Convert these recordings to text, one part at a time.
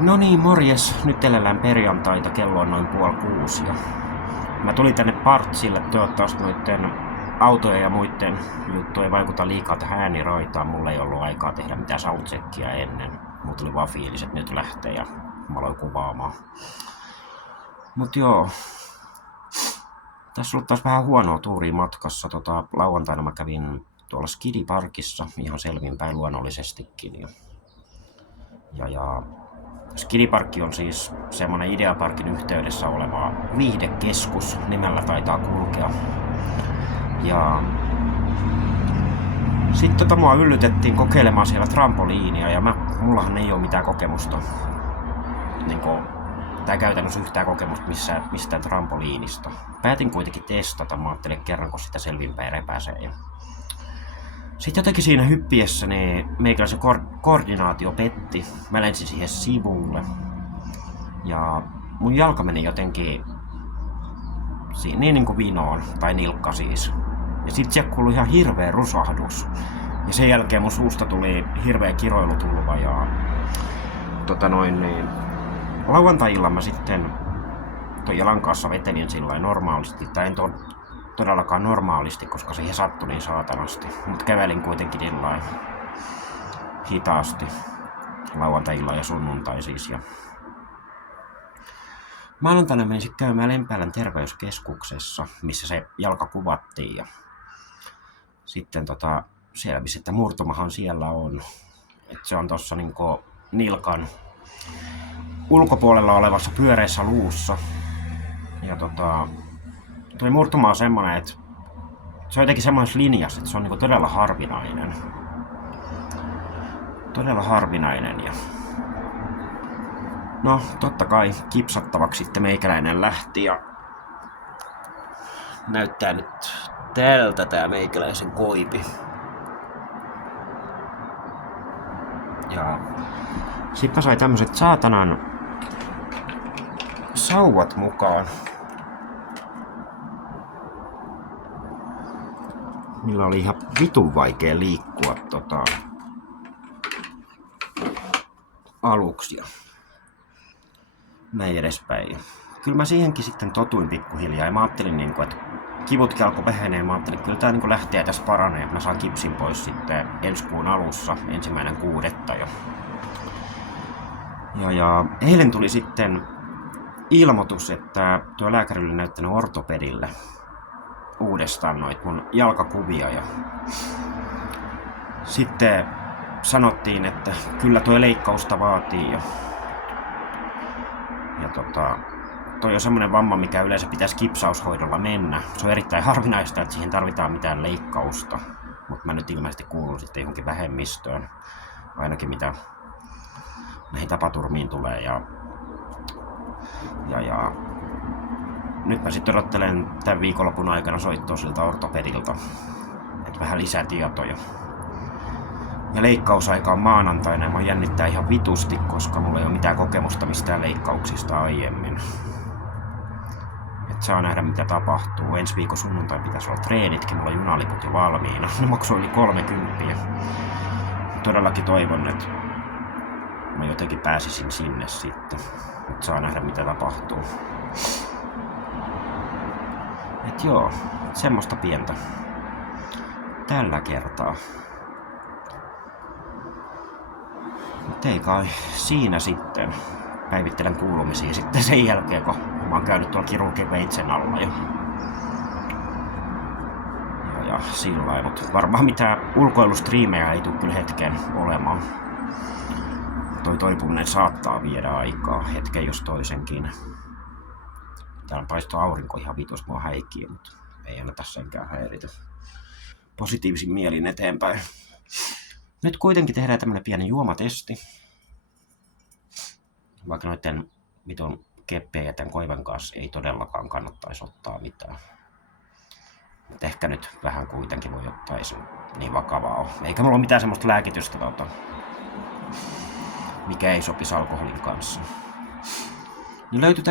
No niin, morjes. Nyt elellään perjantaita, kello on noin 5:30 ja mä tulin tänne Partsille, toivottavasti noitten autojen ja muiden juttu ei vaikuta liikaa tähän ääniraitaan. Mulla ei ollut aikaa tehdä mitään soundcheckia ennen. Mulla tuli vaan fiilis, että nyt lähtee ja mä aloin kuvaamaan. Mut joo. Tässä on ollut taas vähän huonoa tuuria matkassa. Lauantaina mä kävin tuolla Skidiparkissa ihan selvinpäin luonnollisestikin. Ja Skidiparkki on siis semmonen Ideaparkin yhteydessä oleva viihdekeskus, nimellä taitaa kulkea. Ja sitten mua yllytettiin kokeilemaan siellä trampoliinia ja mullahan ei oo mitään kokemusta. Tai käytännössä yhtään kokemusta mistään trampoliinista. Päätin kuitenkin testata, mä ajattelin, että kerranko sitä selvinpäin repäsee. Sitten jotenkin siinä hyppiessä niin meikäläisen koordinaatio petti. Mä lensin siihen sivulle. Ja mun jalka meni jotenkin niin kuin vinoon, tai nilkka siis. Ja sit siellä kuului ihan hirveä rusahdus. Ja sen jälkeen mun suusta tuli hirveä kiroilutulva ja lauantai-illan mä sitten ton jalan kanssa vetelin sillain normaalisti, tai en todellakaan normaalisti, koska siihen sattui niin saatanasti. Mut kävelin kuitenkin sillain hitaasti lauantai-illan ja sunnuntai siis. Ja maanantaina menin sitten käymään Lempäälän terveyskeskuksessa, missä se jalka kuvattiin. Ja sitten selvisi, että murtumahan siellä on. Et se on tossa niinku nilkan ulkopuolella olevassa pyöreässä luussa. Ja tuo murtuma on semmonen, että se on jotenkin semmoisessa linjassa, että se on niinku todella harvinainen. Todella harvinainen ja no, totta kai kipsattavaksi sitten meikäläinen lähti ja näyttää nyt tältä tää meikäläisen koipi. Ja sit mä sain tämmöset saatanan sauvat mukaan, millä oli ihan vitun vaikea liikkua aluksi ja näin edespäin. Kyllä mä siihenkin sitten totuin pikkuhiljaa ja mä ajattelin, että kivutkin alkoi vähenee. Mä ajattelin, että kyllä tää lähtee tässä paranee. Mä saan kipsin pois sitten ensi kuun alussa, 1.6. Ja eilen tuli sitten ilmoitus, että tuo lääkäri oli näyttänyt ortopedille uudestaan noit mun jalkakuvia. Ja sitten sanottiin, että kyllä tuo leikkausta vaatii. Ja toi on semmonen vamma, mikä yleensä pitäisi kipsaushoidolla mennä. Se on erittäin harvinaista, että siihen tarvitaan mitään leikkausta. Mutta mä nyt ilmeisesti kuulun sitten johonkin vähemmistöön. Ainakin mitä näihin tapaturmiin tulee. Ja nyt mä sitten odottelen tämän viikonlopun aikana soittoa siltä ortopedilta. Että vähän lisää tietoja. Ja leikkausaika on maanantaina ja mä jännittää ihan vitusti, koska mulla ei ole mitään kokemusta mistään leikkauksista aiemmin. Et saa nähdä mitä tapahtuu. Ensi viikon sunnuntai pitäisi olla treenitkin, mulla on junaliput jo valmiina. Ne maksoi yli 30. Todellakin toivon, että mä jotenkin pääsisin sinne sitten. Et saa nähdä mitä tapahtuu. Et joo, semmoista pientä tällä kertaa. Mut ei kai siinä sitten. Päivittelen kuulumisia sitten sen jälkeen, kun mä oon käynyt tuolla kirurgin veitsen alla. Ja sillä lailla, mutta varmaan mitään ulkoilustriimejä ei tule kyllä hetken olemaan. Toi toipuminen saattaa viedä aikaa hetken jos toisenkin. Täällä paistaa aurinko ihan vitus mua häikkiä, mutta ei anneta senkään häiritä. Positiivisin mielin eteenpäin. Nyt kuitenkin tehdään tämmönen pieni juomatesti. Vaikka noiden vitun keppien ja tämän koivan kanssa ei todellakaan kannattaisi ottaa mitään. Mutta ehkä nyt vähän kuitenkin voi ottaa, ei se niin vakavaa ole. Eikä mulla ole mitään semmoista lääkitystä, mikä ei sopisi alkoholin kanssa. Niin löytyi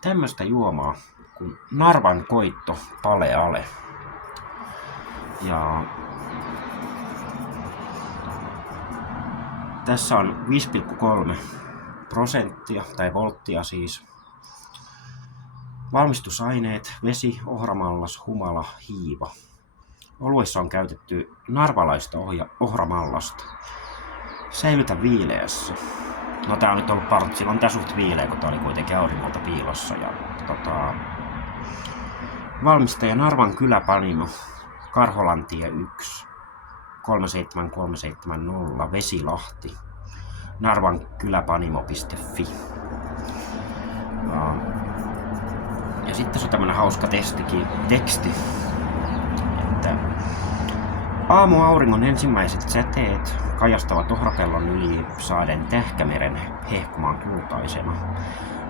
tämmöstä juomaa kuin Narvan Koitto Pale Ale. Ja Tässä on 5,3 prosenttia tai volttia siis. Valmistusaineet, vesi, ohramallas, humala, hiiva. Oluessa on käytetty narvalaista ohramallasta. Säilytä viileässä. No tää on nyt ollut paljon, silloin tää suht viileä, kun tää oli kuitenkin auringolta piilossa. Ja, valmistaja Narvan kyläpanimo, Karholantie 1, 37370, Vesilahti, narvankyläpanimo.fi. Ja sitten se on tämmönen hauska teksti, että aamuauringon ensimmäiset säteet kajastavat ohrapellon yli saaden Tähkämeren hehkumaan kultaisena.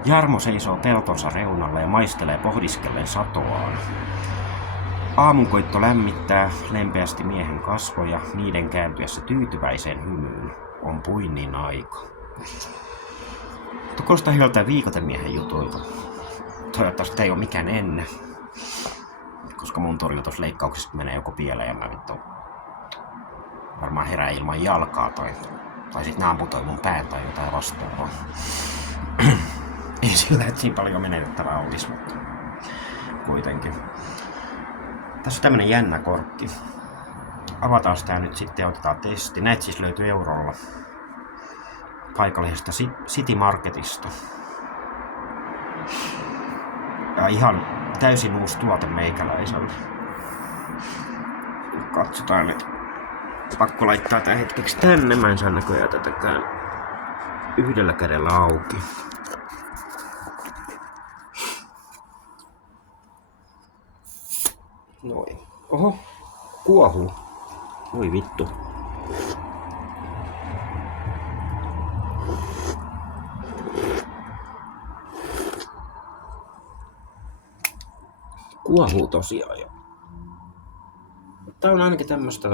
Jarmo seisoo peltonsa reunalla ja maistelee pohdiskellen satoaan. Aamunkoitto lämmittää lempeästi miehen kasvoja, niiden kääntyessä tyytyväiseen hymyyn. On puinnin aika. Kuulostaa hyvältä viikotemiehen jutuilta. Toivottavasti ei ole mikään ennen. Koska mun torjutusleikkauksesta menee joku pieleen ja mä vittu varmaan herää ilman jalkaa tai sit ne amputoi mun pään tai jotain vastaavaa. Ei sillä, että siinä paljon menetettävää olisi, mutta kuitenkin. Tässä on tämmönen jännä korkki. Avataan tää nyt sitten ja otetaan testi. Näitä siis löytyy eurolla paikallisesta City Marketista. Ja ihan täysin uusi tuote meikäläiselle. Katsotaan nyt. Pakko laittaa tää hetkeksi tänne. Mä en saa näköjään tätäkään yhdellä kädellä auki. Noin. Oho. Kuohuu. Voi vittu. Kuohuu tosiaan jo. Tää on ainakin tämmöstä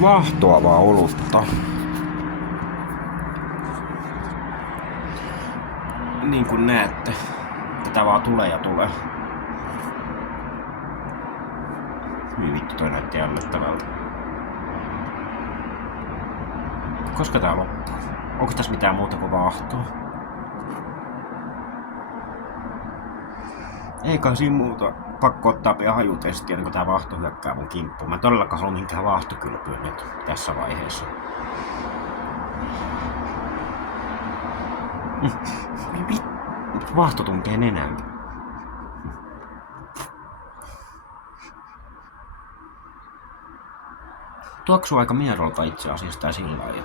vaahtoavaa olutta. Niin kuin näette, tätä vaan tulee ja tulee. Hyi vittu, toi näytti ällöttävältä. Koska tää loppuu? Onko tässä mitään muuta kuin vaahtoa? Ei kai siinä muuta. Pakko ottaa pian hajutesti ennen kuin tää vaahto hyökkää mun kimppuun. Mä todellakaan haluan minkään vaahtokylpyyn nyt tässä vaiheessa. Vaahto tunkee nenään. Tuoksuu aika mierolta itse asiassa tää sillä lailla.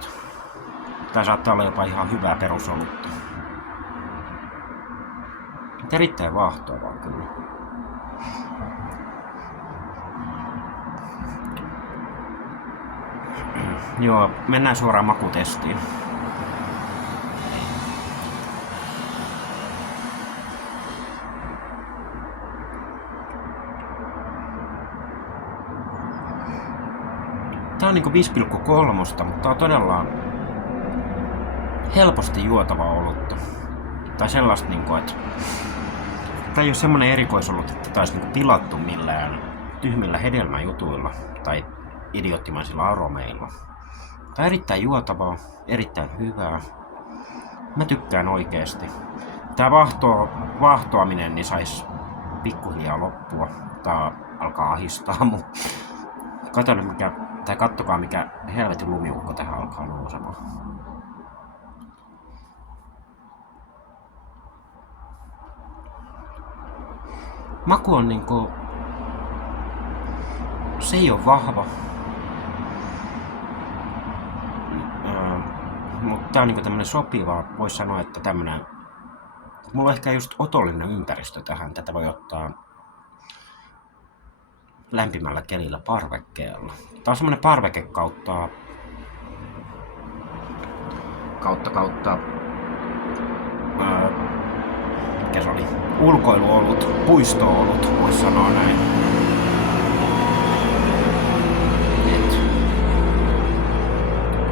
Tää saattaa olla jopa ihan hyvää perusolutta. Erittäin vaahtoa vaan kyllä. Joo, mennään suoraan makutestiin. Tää on niinku 5,3, mutta tää on todella helposti juotavaa olutta. Tai sellaista niinku, että tää ei oo semmonen erikoisolut, että tää olisi niinku pilattu millään tyhmillä hedelmäjutuilla tai idioottimaisilla aromeilla. Tää on erittäin juotavaa, erittäin hyvää. Mä tykkään oikeesti. Tää vaahtoaminen niin sais pikkuhiljaa loppua. Tää alkaa ahistaa mun. Kattokaa mikä helvetin lumiukko tähän alkaa nousemaan. Maku on niinku... Se ei oo vahva. Mutta tää on niinku tämmönen sopiva, vois sanoa, että tämmönen... Mulla on ehkä just otollinen ympäristö tähän. Tätä voi ottaa lämpimällä kelillä parvekkeella. Tää on semmonen parveke kautta mikä se oli? Ulkoiluolut, puistoolut, vois sanoa näin.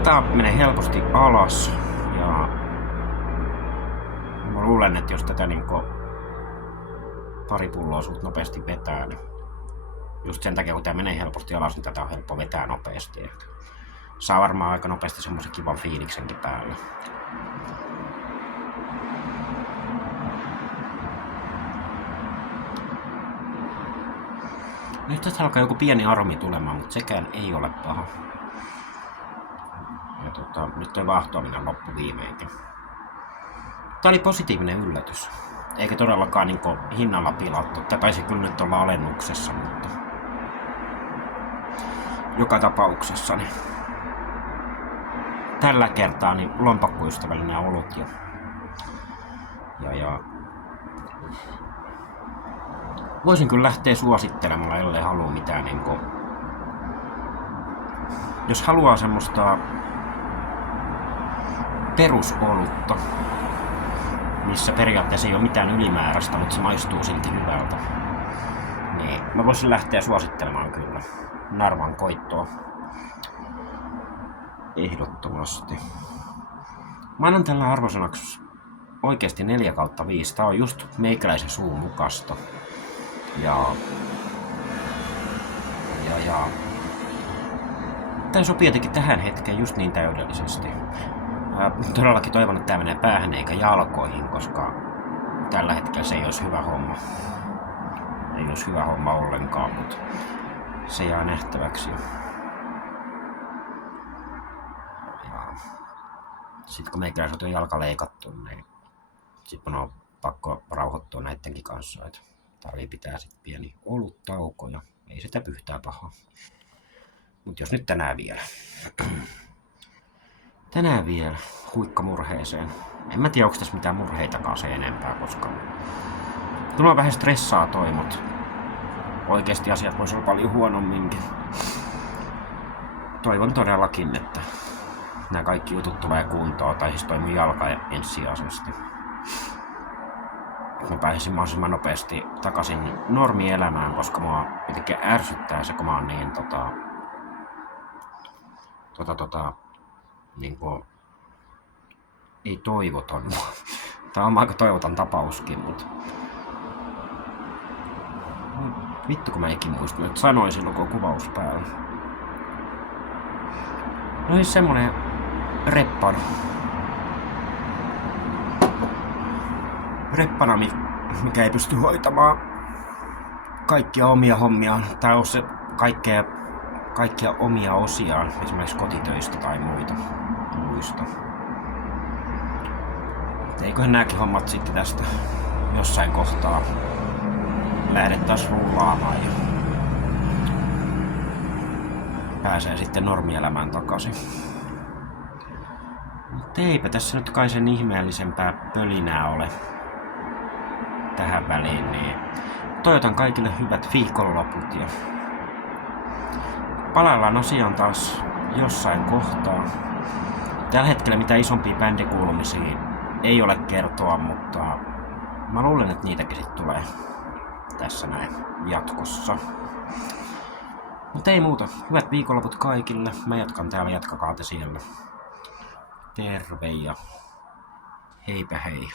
Tää menee helposti alas ja mä luulen, että jos tätä niinku pari pulloa suht nopeasti vetää. Niin just sen takia, kun tää menee helposti alas, niin tätä on helppo vetää nopeasti. Että saa varmaan aika nopeasti semmoisen kivan fiiliksenkin päälle. Nyt tästä alkaa joku pieni aromi tulemaan, mutta sekään ei ole paha. Ja nyt toi vaahtoaminen loppu viimeinkin. Tää oli positiivinen yllätys. Eikä todellakaan niinku hinnalla pilattu. Tää taisi kyllä nyt olla alennuksessa, mutta joka tapauksessa niin tällä kertaa niin lompakkoystävällinen olut ja voisin kyllä lähteä suosittelemaan, ellei halua mitään niinku, jos haluaa semmoista perusolutta, missä periaatteessa ei ole mitään ylimääräistä, mutta se maistuu silti hyvältä, niin mä voisin lähteä suosittelemaan kyllä Narvan koittoa ehdottomasti. Mä annan tällä arvosanaksi oikeesti 4/5. Tää on just meikäläisen suun mukaista. Ja tää sopii jotenkin tähän hetkeen just niin täydellisesti. Todellakin toivon, että tää menee päähän eikä jalkoihin, koska tällä hetkellä se ei olisi hyvä homma. Ei olisi hyvä homma ollenkaan, mutta se jää nähtäväksi. Sitten kun meikäläiset on jalka leikattu, niin sitten on pakko rauhoittua näidenkin kanssa. Että tarvii pitää sitten pieni oluttauko ja ei sitä pyhtää pahaa. Mut jos nyt tänään vielä. Tänään vielä huikkamurheeseen. En mä tiedä, onko tässä mitään murheitakaan se enempää, koska tulee vähän stressaa toi, mut oikeesti asiat vois olla paljon huonomminkin. Toivon todellakin, että nämä kaikki jutut tulee kuntoon, tai siis toimii jalka ensisijaisesti. Mä pääsisin mahdollisimman nopeasti takaisin normielämään, koska mua jotenkin ärsyttää se, kun mä oon niin niinku ei toivoton. Tää on aika toivoton tapauskin, mutta vittu kun mä ikin muistin, että sanoisin koko kuvaus päällä. No siis semmonen reppana, mikä ei pysty hoitamaan kaikkia omia hommiaan, tai on se kaikkia omia osiaan, esimerkiksi kotitöistä tai muista. Eiköhän nääkin hommat sitten tästä jossain kohtaa lähdettäis rullaamaan ja pääsee sitten normielämään takaisin. Mutta eipä tässä nyt kai sen ihmeellisempää pölinää ole tähän väliin, niin toivotan kaikille hyvät viikonloput ja palaillaan asiaan taas jossain kohtaa. Tällä hetkellä mitään isompia bändikuulumisia ei ole kertoa, mutta mä luulen, että niitäkin sit tulee tässä näin jatkossa. Mutta ei muuta. Hyvät viikonloput kaikille. Mä jatkan täällä, jatkakaa te siellä. Terve ja heipä hei.